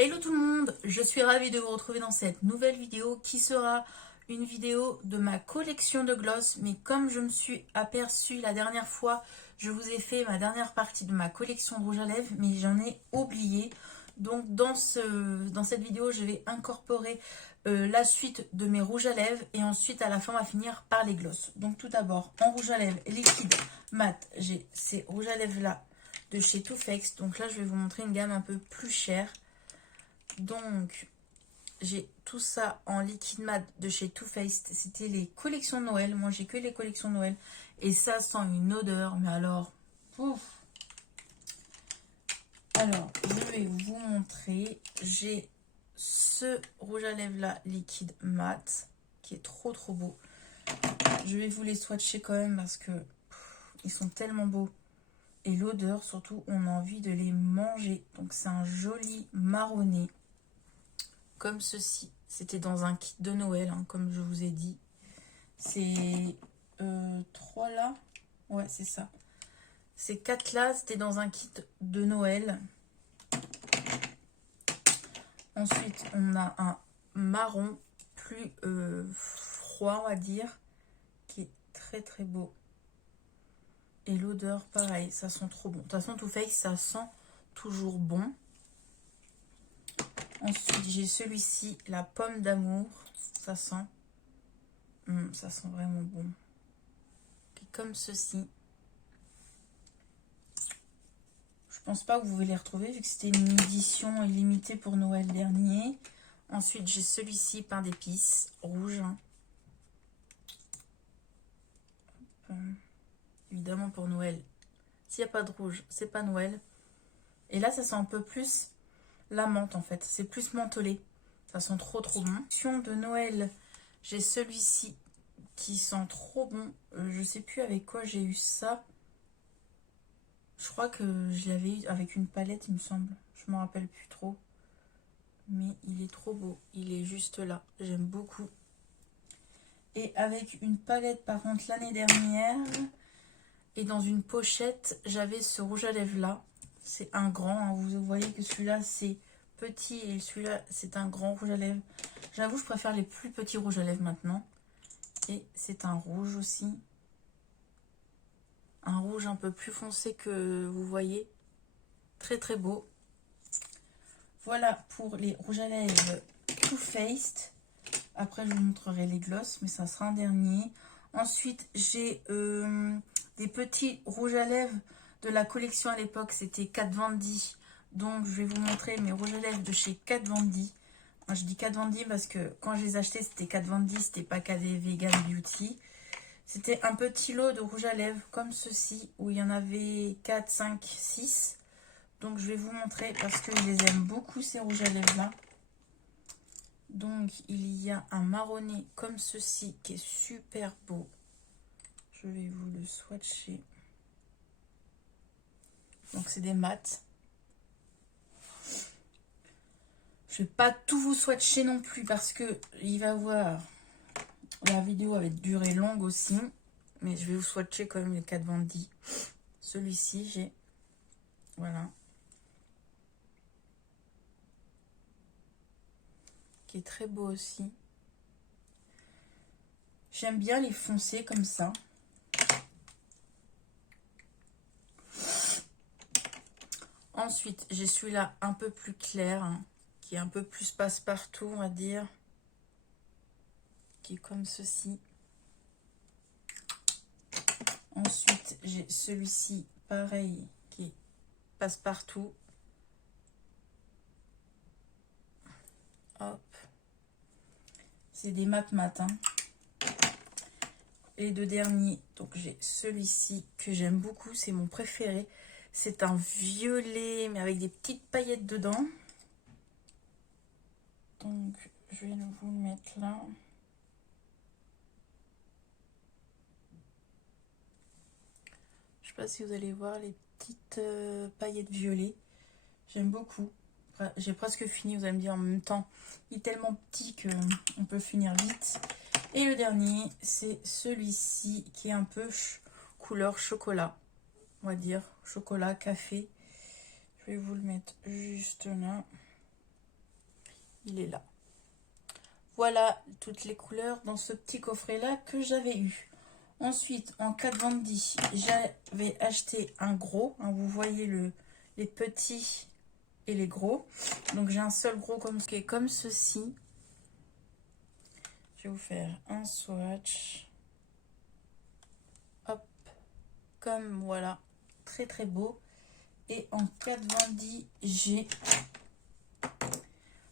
Hello tout le monde, je suis ravie de vous retrouver dans cette nouvelle vidéo qui sera une vidéo de ma collection de gloss. Mais comme je me suis aperçue la dernière fois, je vous ai fait ma dernière partie de ma collection de rouge à lèvres, mais j'en ai oublié. Donc dans cette vidéo, je vais incorporer la suite de mes rouges à lèvres et ensuite à la fin on va finir par les gloss. Donc tout d'abord en rouge à lèvres liquide mat, j'ai ces rouges à lèvres là de chez Too Faced. Donc là je vais vous montrer une gamme un peu plus chère. Donc, j'ai tout ça en liquide mat de chez Too Faced. C'était les collections de Noël. Moi, j'ai que les collections de Noël. Et ça sent une odeur. Mais alors, ouf. Alors, je vais vous montrer. J'ai ce rouge à lèvres là, liquide mat, qui est trop trop beau. Je vais vous les swatcher quand même parce que ils sont tellement beaux. Et l'odeur, surtout, on a envie de les manger. Donc, c'est un joli marronné. Comme ceci. C'était dans un kit de Noël, hein, comme je vous ai dit. C'est 3 là. Ouais, c'est ça. Ces 4 là, c'était dans un kit de Noël. Ensuite, on a un marron plus froid, on va dire, qui est très très beau. Et l'odeur, pareil, ça sent trop bon. De toute façon, Too Faced, ça sent toujours bon. Ensuite, j'ai celui-ci, la pomme d'amour. Ça sent vraiment bon. Comme ceci. Je pense pas que vous pouvez les retrouver vu que c'était une édition limitée pour Noël dernier. Ensuite, j'ai celui-ci, pain d'épices, rouge. Évidemment pour Noël. S'il n'y a pas de rouge, c'est pas Noël. Et là, ça sent un peu plus la menthe en fait. C'est plus mentholé. Ça sent trop trop bon. De Noël, j'ai celui-ci qui sent trop bon. Je sais plus avec quoi j'ai eu ça. Je crois que je l'avais eu avec une palette, il me semble. Je me rappelle plus trop. Mais il est trop beau. Il est juste là. J'aime beaucoup. Et avec une palette, par contre, l'année dernière, et dans une pochette, j'avais ce rouge à lèvres là. C'est un grand. Hein. Vous voyez que celui-là, c'est petit. Et celui-là, c'est un grand rouge à lèvres. J'avoue, je préfère les plus petits rouges à lèvres maintenant. Et c'est un rouge aussi. Un rouge un peu plus foncé que vous voyez. Très très beau. Voilà pour les rouges à lèvres Too Faced. Après, je vous montrerai les gloss, mais ça sera un dernier. Ensuite, j'ai des petits rouges à lèvres de la collection à l'époque. C'était Kat Von D. Donc, je vais vous montrer mes rouges à lèvres de chez Kat Von D. Moi, je dis Kat Von D parce que quand je les achetais, c'était Kat Von D. C'était pas KD Vegan Beauty. C'était un petit lot de rouges à lèvres comme ceci, où il y en avait 4, 5, 6. Donc, je vais vous montrer parce que je les aime beaucoup, ces rouges à lèvres-là. Donc, il y a un marronné comme ceci qui est super beau. Je vais vous le swatcher. Donc, c'est des mats. Je vais pas tout vous swatcher non plus parce que il va voir. La vidéo va durer longue aussi. Mais je vais vous swatcher quand même les 4 vendis. Celui-ci, j'ai... Voilà. Qui est très beau aussi. J'aime bien les foncés comme ça. Ensuite, j'ai celui-là un peu plus clair, hein, qui est un peu plus passe-partout, on va dire. Qui est comme ceci. Ensuite, j'ai celui-ci, pareil, qui passe partout. Hop. C'est des mat. Hein. Et les deux derniers, donc j'ai celui-ci que j'aime beaucoup, c'est mon préféré. C'est un violet, mais avec des petites paillettes dedans. Donc, je vais vous le mettre là. Je sais pas si vous allez voir les petites paillettes violet. J'aime beaucoup. J'ai presque fini, vous allez me dire en même temps. Il est tellement petit qu'on peut finir vite. Et le dernier, c'est celui-ci qui est un peu couleur chocolat. On va dire chocolat, café. Je vais vous le mettre juste là. il est là. Voilà toutes les couleurs dans ce petit coffret là que j'avais eu. Ensuite, en Kat Von D, j'avais acheté un gros, hein, vous voyez les petits et les gros. Donc j'ai un seul gros comme ceci. Je vais vous faire un swatch. Hop, comme voilà, très très beau. Et en Kat Von D, j'ai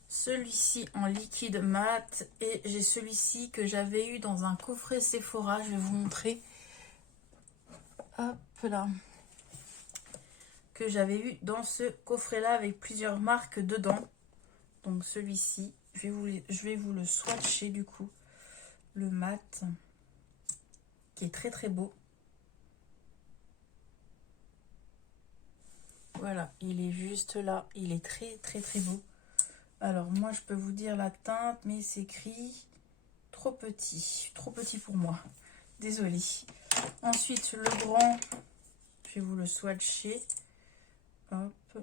celui-ci en liquide mat et j'ai celui-ci que j'avais eu dans un coffret Sephora. Je vais vous montrer. Hop là. Que j'avais eu dans ce coffret là avec plusieurs marques dedans. Donc celui-ci, je vais vous le swatcher du coup. Le mat qui est très très beau. Voilà, il est juste là. Il est très très très beau. Alors moi je peux vous dire la teinte, mais c'est écrit trop petit pour moi. Désolée. Ensuite le grand, je vais vous le swatcher. Hop,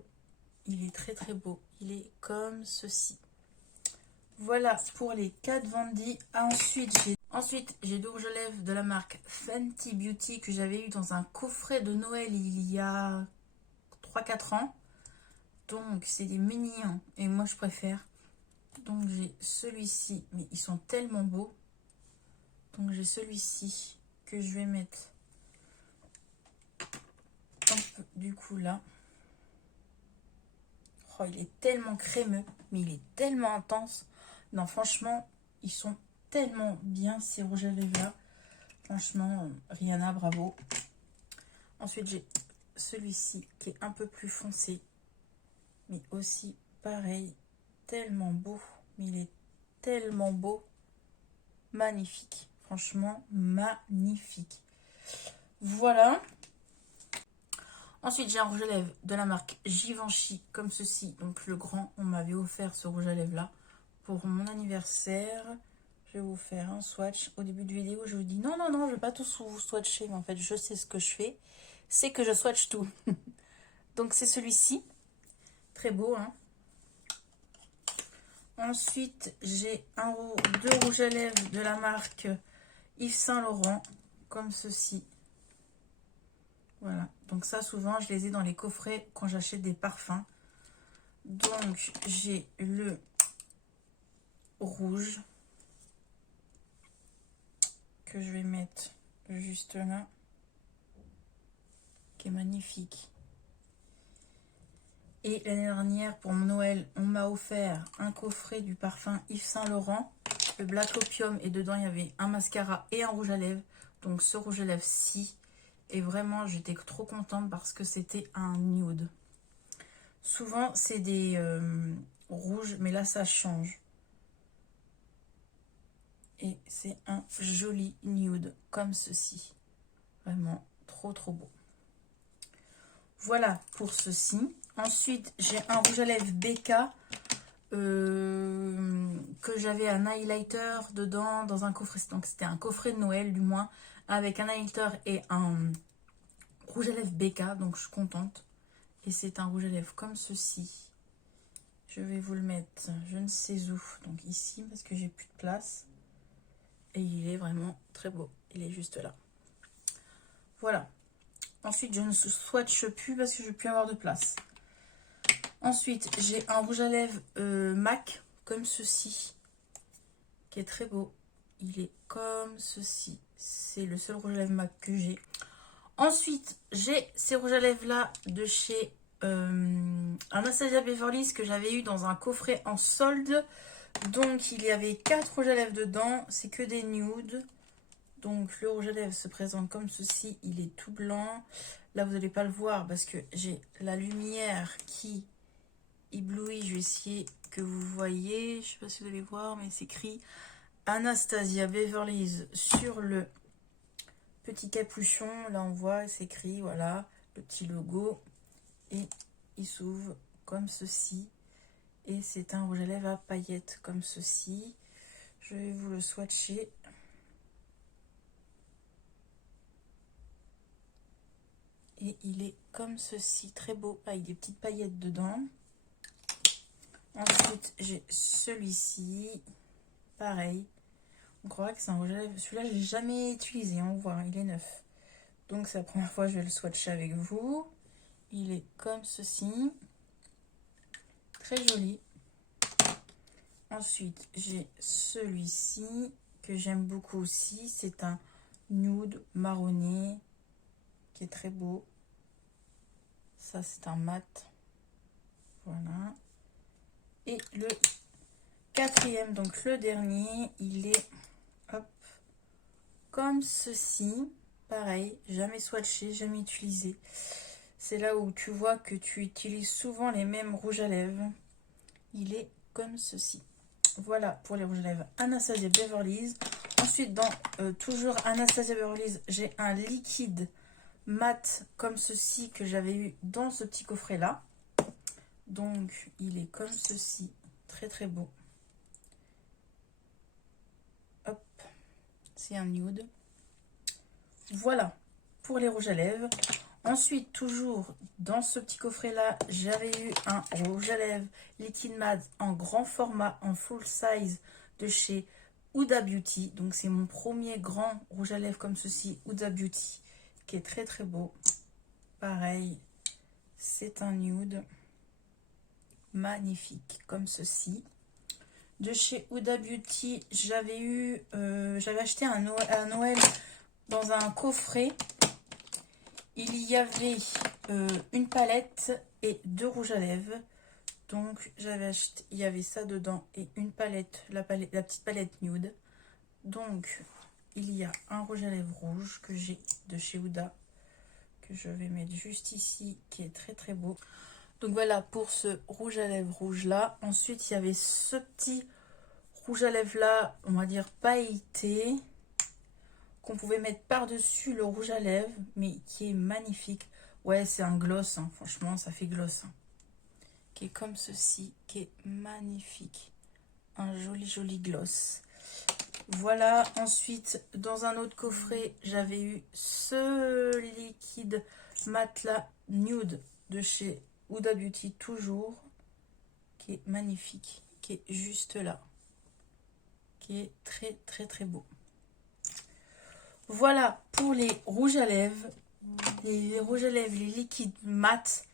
il est très très beau. Il est comme ceci. Voilà pour les Kat Von D. Ensuite, j'ai deux rouges à lèvres de la marque Fenty Beauty que j'avais eu dans un coffret de Noël il y a 3-4 ans. Donc, c'est des mignons et moi je préfère. Donc, j'ai celui-ci, mais ils sont tellement beaux. Donc, j'ai celui-ci que je vais mettre hop, du coup là. Oh, il est tellement crémeux, mais il est tellement intense. Non, franchement, ils sont tellement bien ces rouges à lèvres là. Franchement, Rihanna, bravo. Ensuite, j'ai celui-ci qui est un peu plus foncé, mais aussi pareil, tellement beau. Mais il est tellement beau, magnifique. Franchement, magnifique. Voilà. Ensuite, j'ai un rouge à lèvres de la marque Givenchy, comme ceci. Donc, le grand, on m'avait offert ce rouge à lèvres là pour mon anniversaire. Je vais vous faire un swatch. Au début de vidéo, je vous dis non, je ne vais pas tout vous swatcher, mais en fait, je sais ce que je fais. C'est que je swatch tout. Donc, c'est celui-ci. Très beau, hein. Ensuite, j'ai deux rouges à lèvres de la marque Yves Saint Laurent, comme ceci. Voilà. Donc, ça, souvent, je les ai dans les coffrets quand j'achète des parfums. Donc, j'ai le rouge que je vais mettre juste là, qui est magnifique. Et l'année dernière, pour mon Noël, on m'a offert un coffret du parfum Yves Saint Laurent, le Black Opium, et dedans, il y avait un mascara et un rouge à lèvres. Donc, ce rouge à lèvres-ci. Et vraiment, j'étais trop contente parce que c'était un nude. Souvent, c'est des rouges, mais là, ça change. Et c'est un joli nude, comme ceci. Vraiment, trop beau. Voilà pour ceci. Ensuite, j'ai un rouge à lèvres BK que j'avais un highlighter dedans dans un coffret. Donc, c'était un coffret de Noël, du moins, avec un highlighter et un rouge à lèvres BK. Donc, je suis contente. Et c'est un rouge à lèvres comme ceci. Je vais vous le mettre, je ne sais où. Donc, ici, parce que j'ai plus de place. Et il est vraiment très beau. Il est juste là. Voilà. Ensuite, je ne swatche plus parce que je ne vais plus avoir de place. Ensuite, j'ai un rouge à lèvres MAC, comme ceci, qui est très beau. Il est comme ceci. C'est le seul rouge à lèvres MAC que j'ai. Ensuite, j'ai ces rouges à lèvres là de chez Anastasia Beverly Hills que j'avais eu dans un coffret en solde. Donc, il y avait 4 rouges à lèvres dedans. C'est que des nudes. Donc, le rouge à lèvres se présente comme ceci. Il est tout blanc. Là, vous n'allez pas le voir parce que j'ai la lumière qui éblouit. Je vais essayer que vous voyez. Je ne sais pas si vous allez voir, mais c'est écrit Anastasia Beverly Hills sur le petit capuchon. Là, on voit, c'est écrit, voilà, le petit logo. Et il s'ouvre comme ceci. Et c'est un rouge à lèvres à paillettes comme ceci. Je vais vous le swatcher. Et il est comme ceci, très beau, avec des petites paillettes dedans. Ensuite, j'ai celui-ci. Pareil. On croirait que c'est un rouge à lèvres. Celui-là, je l'ai jamais utilisé. On voit, il est neuf. Donc, c'est la première fois que je vais le swatcher avec vous. Il est comme ceci. Très joli. Ensuite, j'ai celui-ci que j'aime beaucoup aussi. C'est un nude marronné qui est très beau. Ça, c'est un mat. Voilà. Et le quatrième, donc le dernier, il est hop, comme ceci. Pareil, jamais swatché, jamais utilisé. C'est là où tu vois que tu utilises souvent les mêmes rouges à lèvres. Il est comme ceci. Voilà pour les rouges à lèvres Anastasia Beverly Hills. Ensuite, dans toujours Anastasia Beverly Hills, j'ai un liquide mat comme ceci que j'avais eu dans ce petit coffret là. Donc, il est comme ceci. Très très beau. Hop. C'est un nude. Voilà pour les rouges à lèvres. Ensuite, toujours dans ce petit coffret-là, j'avais eu un rouge à lèvres Liquid Matte en grand format, en full size de chez Huda Beauty. Donc, c'est mon premier grand rouge à lèvres comme ceci, Huda Beauty, qui est très très beau. Pareil, c'est un nude magnifique comme ceci. De chez Huda Beauty, j'avais acheté à Noël dans un coffret. Il y avait une palette et 2 rouges à lèvres. Donc j'avais acheté, il y avait ça dedans et une palette, la petite palette nude. Donc il y a un rouge à lèvres rouge que j'ai de chez Huda, que je vais mettre juste ici, qui est très très beau. Donc voilà pour ce rouge à lèvres rouge là. Ensuite il y avait ce petit rouge à lèvres là, on va dire pailleté, qu'on pouvait mettre par-dessus le rouge à lèvres, mais qui est magnifique. Ouais, c'est un gloss, hein. Franchement, ça fait gloss. Hein. Qui est comme ceci, qui est magnifique. Un joli, joli gloss. Voilà, ensuite, dans un autre coffret, j'avais eu ce liquide matelas nude de chez Huda Beauty, toujours, qui est magnifique, qui est juste là, qui est très, très, très beau. Voilà pour les rouges à lèvres, les rouges à lèvres, les liquides mat.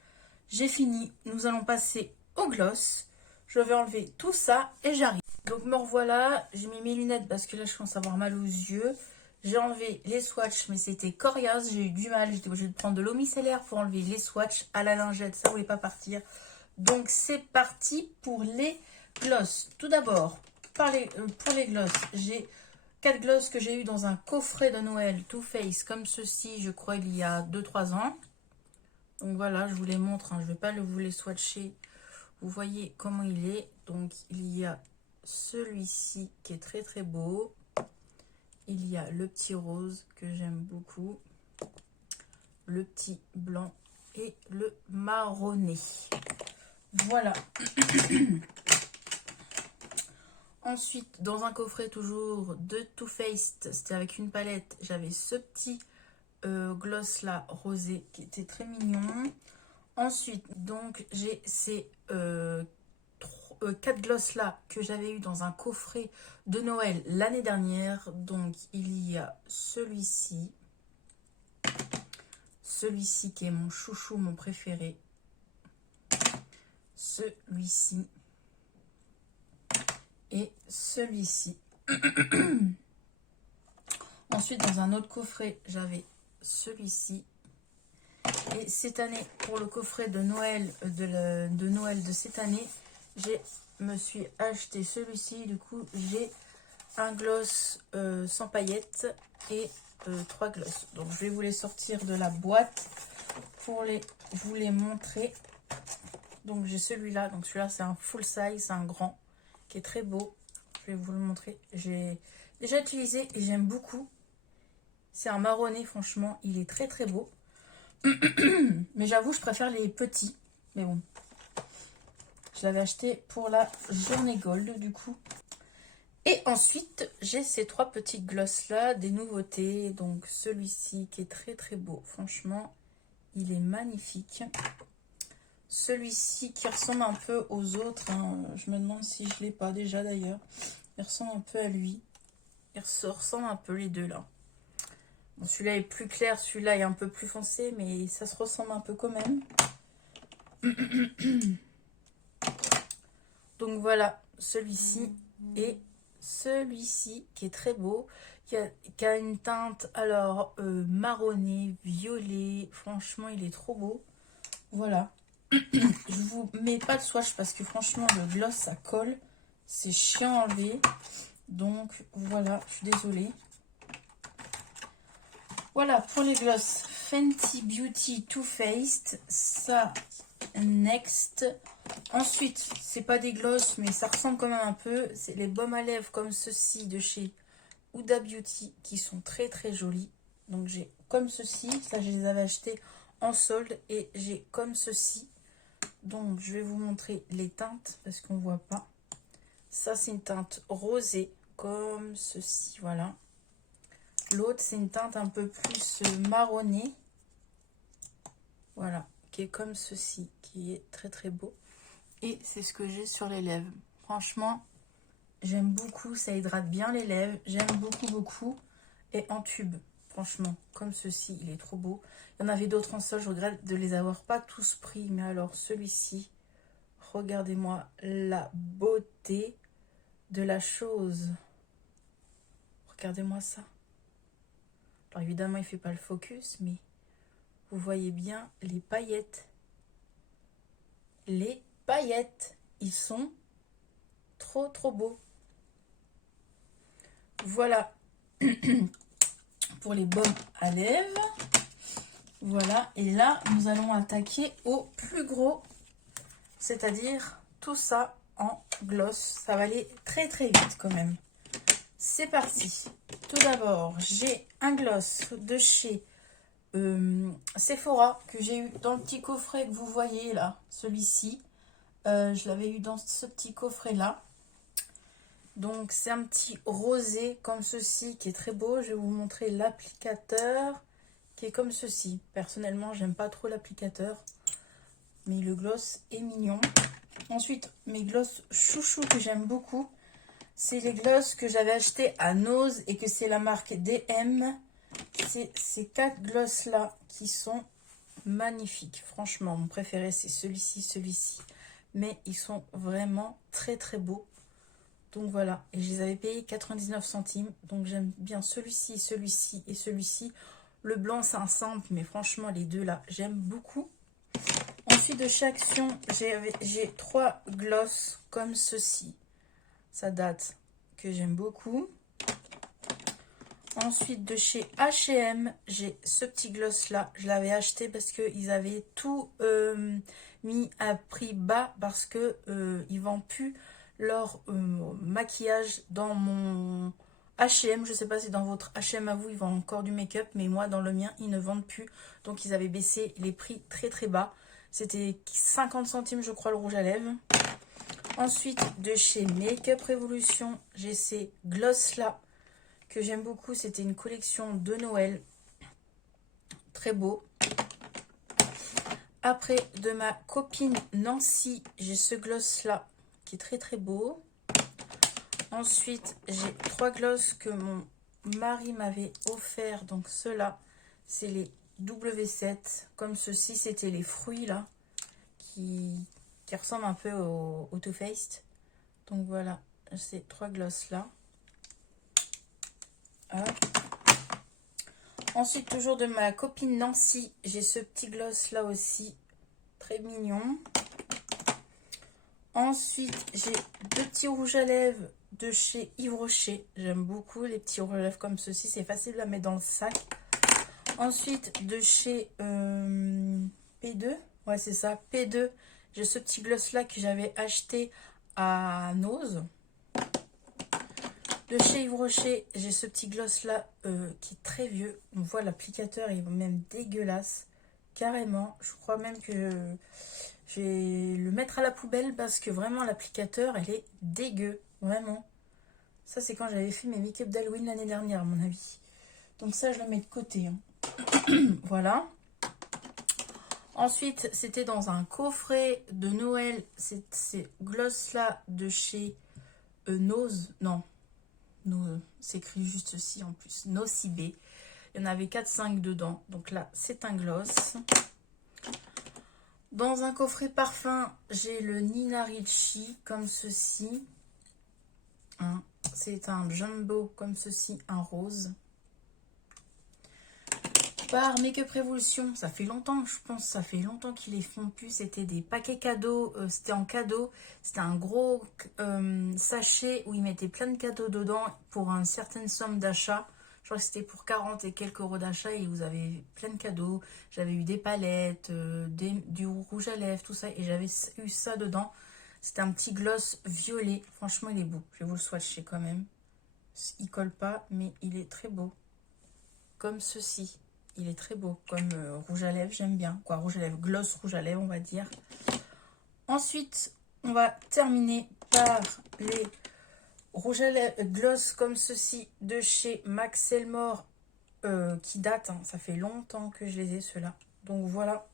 J'ai fini. Nous allons passer au gloss. Je vais enlever tout ça et j'arrive. Donc me revoilà. J'ai mis mes lunettes parce que là je commence à avoir mal aux yeux. J'ai enlevé les swatchs, mais c'était coriace. J'ai eu du mal. J'étais obligée de prendre de l'eau micellaire pour enlever les swatchs à la lingette. Ça ne voulait pas partir. Donc c'est parti pour les gloss. Tout d'abord, pour les gloss, j'ai 4 gloss que j'ai eu dans un coffret de Noël Too Faced comme ceci, je crois, il y a 2-3 ans. Donc voilà, je vous les montre, hein. Je ne vais pas vous les swatcher. Vous voyez comment il est. Donc il y a celui-ci qui est très très beau. Il y a le petit rose que j'aime beaucoup. Le petit blanc et le marronné. Voilà. Ensuite, dans un coffret toujours de Too Faced, c'était avec une palette, j'avais ce petit gloss là rosé qui était très mignon. Ensuite, donc j'ai ces 4 gloss là que j'avais eu dans un coffret de Noël l'année dernière. Donc il y a celui-ci qui est mon chouchou, mon préféré, celui-ci et celui-ci. Ensuite, dans un autre coffret, j'avais celui-ci. Et cette année, pour le coffret de Noël de cette année, me suis acheté celui-ci. Du coup, j'ai un gloss sans paillettes et 3 gloss. Donc, je vais vous les sortir de la boîte pour vous les montrer. Donc, j'ai celui-là. Donc, celui-là, c'est un full size, c'est un grand, qui est très beau. Je vais vous le montrer. J'ai déjà utilisé et j'aime beaucoup. C'est un marronné, franchement, il est très très beau. Mais j'avoue, je préfère les petits. Mais bon, je l'avais acheté pour la journée gold, du coup. Et ensuite, j'ai ces 3 petits gloss là, des nouveautés. Donc, celui-ci qui est très très beau. Franchement, il est magnifique. celui-ci qui ressemble un peu aux autres. Hein. Je me demande si je l'ai pas déjà d'ailleurs. Il ressemble un peu à lui. Il se ressemble un peu les deux là. Bon, celui-là est plus clair, celui-là est un peu plus foncé, mais ça se ressemble un peu quand même. Donc voilà, celui-ci et celui-ci qui est très beau, qui a une teinte alors marronné, violet. Franchement, il est trop beau. Voilà. Je vous mets pas de swatch parce que franchement, le gloss, ça colle. C'est chiant à enlever. Donc voilà, je suis désolée. Voilà pour les gloss Fenty Beauty Too Faced. Ça, next. Ensuite, c'est pas des gloss, mais ça ressemble quand même un peu. C'est les baumes à lèvres comme ceci de chez Huda Beauty qui sont très très jolis. Donc j'ai comme ceci. Ça, je les avais achetés en solde. Et j'ai comme ceci. Donc je vais vous montrer les teintes parce qu'on voit pas. Ça, c'est une teinte rosée comme ceci. Voilà. L'autre, c'est une teinte un peu plus marronnée. Voilà, qui est comme ceci, qui est très très beau. Et c'est ce que j'ai sur les lèvres. Franchement, j'aime beaucoup, ça hydrate bien les lèvres. J'aime beaucoup, beaucoup. Et en tube, franchement, comme ceci, il est trop beau. Il y en avait d'autres en sol, je regrette de les avoir pas tous pris. Mais alors, celui-ci, regardez-moi la beauté de la chose. Regardez-moi ça. Alors évidemment, il ne fait pas le focus, mais vous voyez bien les paillettes. Les paillettes, ils sont trop trop beaux. Voilà pour les baumes à lèvres. Voilà, et là, nous allons attaquer au plus gros, c'est-à-dire tout ça en gloss. Ça va aller très très vite quand même. C'est parti. Tout d'abord, j'ai un gloss de chez Sephora que j'ai eu dans le petit coffret que vous voyez là, celui-ci. Je l'avais eu dans ce petit coffret là. Donc c'est un petit rosé comme ceci qui est très beau. Je vais vous montrer l'applicateur qui est comme ceci. Personnellement, j'aime pas trop l'applicateur, mais le gloss est mignon. Ensuite, mes gloss chouchou que j'aime beaucoup, c'est les gloss que j'avais acheté à Nose et que c'est la marque DM. C'est ces 4 gloss là qui sont magnifiques. Franchement, mon préféré c'est celui-ci, celui-ci. Mais ils sont vraiment très très beaux. Donc voilà, et je les avais payés 99 centimes. Donc j'aime bien celui-ci, celui-ci et celui-ci. Le blanc c'est un simple, mais franchement les deux là, j'aime beaucoup. Ensuite de chez Action, j'ai 3 gloss comme ceci. Ça date que j'aime beaucoup. Ensuite de chez H&M, j'ai ce petit gloss là. Je l'avais acheté parce qu'ils avaient tout mis à prix bas parce que ils vendent plus leur maquillage dans mon H&M. Je sais pas si dans votre H&M à vous ils vendent encore du make-up, mais moi dans le mien ils ne vendent plus. Donc ils avaient baissé les prix très très bas. C'était 50 centimes je crois le rouge à lèvres. Ensuite de chez Makeup Revolution, j'ai ces gloss là que j'aime beaucoup. C'était une collection de Noël. Très beau. Après, de ma copine Nancy, j'ai ce gloss là qui est très très beau. Ensuite, j'ai 3 gloss que mon mari m'avait offert. Donc ceux-là, c'est les W7. Comme ceci, c'était les fruits là qui ressemblent un peu au Too Faced. Donc voilà, ces 3 gloss là. Hop. Ensuite, toujours de ma copine Nancy, j'ai ce petit gloss là aussi, très mignon. Ensuite, j'ai 2 petits rouges à lèvres de chez Yves Rocher. J'aime beaucoup les petits rouges à lèvres comme ceci, c'est facile à mettre dans le sac. Ensuite, de chez P2, ouais c'est ça, P2, j'ai ce petit gloss là que j'avais acheté à Nose. De chez Yves Rocher, j'ai ce petit gloss là qui est très vieux. On voit l'applicateur est même dégueulasse. Carrément. Je crois même que je vais le mettre à la poubelle parce que vraiment l'applicateur elle est dégueu. Vraiment. Ça c'est quand j'avais fait mes make-up d'Halloween l'année dernière à mon avis. Donc ça je le mets de côté. Hein. Voilà. Ensuite, c'était dans un coffret de Noël. Ces gloss-là de chez Nose. Non, c'est écrit juste ci en plus. Nocibé. Il y en avait 4-5 dedans. Donc là, c'est un gloss. Dans un coffret parfum, j'ai le Nina Ricci comme ceci. Hein, c'est un jumbo comme ceci, un rose. Par Make Up Revolution, ça fait longtemps, je pense, ça fait longtemps qu'ils les font plus. C'était des paquets cadeaux, c'était en cadeau. C'était un gros sachet où ils mettaient plein de cadeaux dedans pour une certaine somme d'achat. Je crois que c'était pour 40 et quelques euros d'achat et vous avez plein de cadeaux. J'avais eu des palettes, du rouge à lèvres, tout ça. Et j'avais eu ça dedans. C'était un petit gloss violet. Franchement, il est beau. Je vais vous le swatcher quand même. Il colle pas, mais il est très beau. Comme ceci. Il est très beau. Comme rouge à lèvres, j'aime bien. Quoi, rouge à lèvres, gloss rouge à lèvres, on va dire. Ensuite, on va terminer par les rouge à lèvres gloss comme ceci de chez Max Elmore qui date. Hein, ça fait longtemps que je les ai, ceux-là. Donc voilà.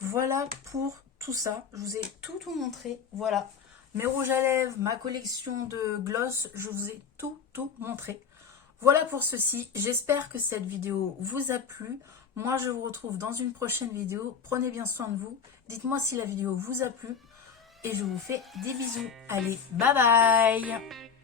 Voilà pour tout ça. Je vous ai tout montré. Voilà. Mes rouges à lèvres, ma collection de gloss, je vous ai tout montré. Voilà pour ceci. J'espère que cette vidéo vous a plu. Moi, je vous retrouve dans une prochaine vidéo. Prenez bien soin de vous. Dites-moi si la vidéo vous a plu. Et je vous fais des bisous. Allez, bye bye!